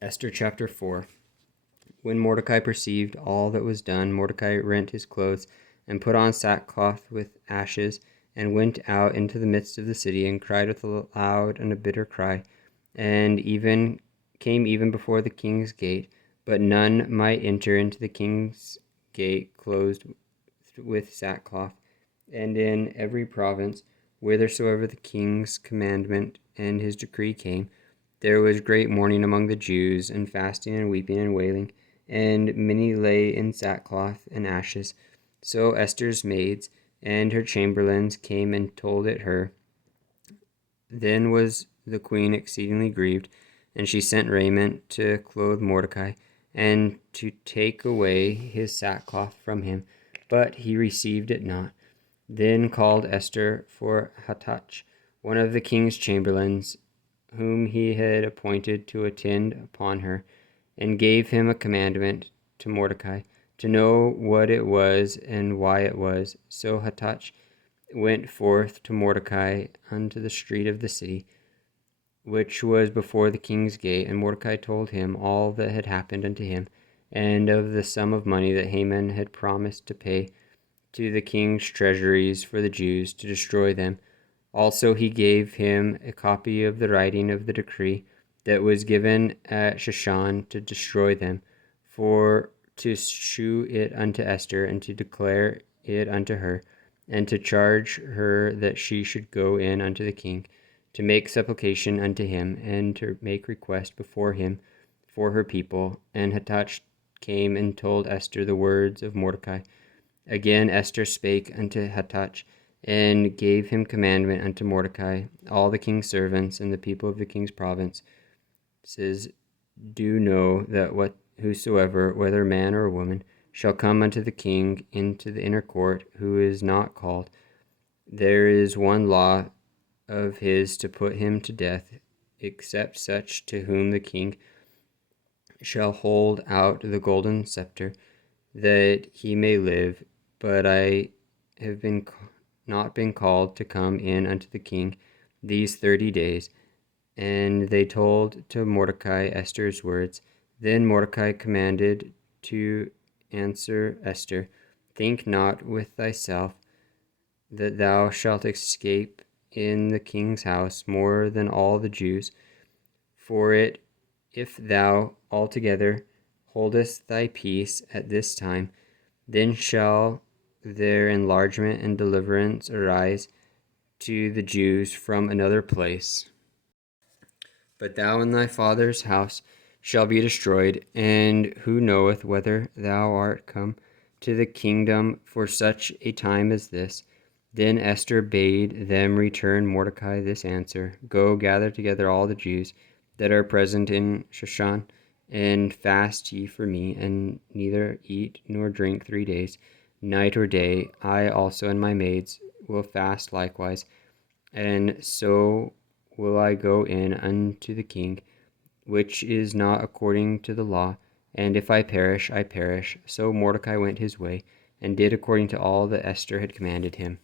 Esther chapter 4. When Mordecai perceived all that was done, Mordecai rent his clothes and put on sackcloth with ashes, and went out into the midst of the city, and cried with a loud and a bitter cry, and came even before the king's gate. But none might enter into the king's gate closed with sackcloth. And in every province, whithersoever the king's commandment and his decree came, there was great mourning among the Jews, and fasting and weeping and wailing, and many lay in sackcloth and ashes. So Esther's maids and her chamberlains came and told it her. Then was the queen exceedingly grieved, and she sent raiment to clothe Mordecai, and to take away his sackcloth from him, but he received it not. Then called Esther for Hathach, one of the king's chamberlains, whom he had appointed to attend upon her, and gave him a commandment to Mordecai, to know what it was and why it was. So Hathach went forth to Mordecai unto the street of the city, which was before the king's gate, and Mordecai told him all that had happened unto him, and of the sum of money that Haman had promised to pay to the king's treasuries for the Jews, to destroy them. Also he gave him a copy of the writing of the decree that was given at Shushan to destroy them, for to shew it unto Esther, and to declare it unto her, and to charge her that she should go in unto the king, to make supplication unto him, and to make request before him for her people. And Hathach came and told Esther the words of Mordecai. Again Esther spake unto Hathach, and gave him commandment unto Mordecai. All the king's servants and the people of the king's province do know that whosoever, whether man or woman, shall come unto the king into the inner court, who is not called, there is one law of his to put him to death, except such to whom the king shall hold out the golden scepter, that he may live. But I have not been called to come in unto the king these 30 days. And they told to Mordecai Esther's words. Then Mordecai commanded to answer Esther, think not with thyself that thou shalt escape in the king's house more than all the Jews. For if thou altogether holdest thy peace at this time, then shall their enlargement and deliverance arise to the Jews from another place. But thou and thy father's house shall be destroyed, and who knoweth whether thou art come to the kingdom for such a time as this? Then Esther bade them return Mordecai this answer, Go, gather together all the Jews that are present in Shushan, and fast ye for me, and neither eat nor drink 3 days, night or day. I also and my maids will fast likewise, and so will I go in unto the king, which is not according to the law, and if I perish, I perish. So Mordecai went his way, and did according to all that Esther had commanded him.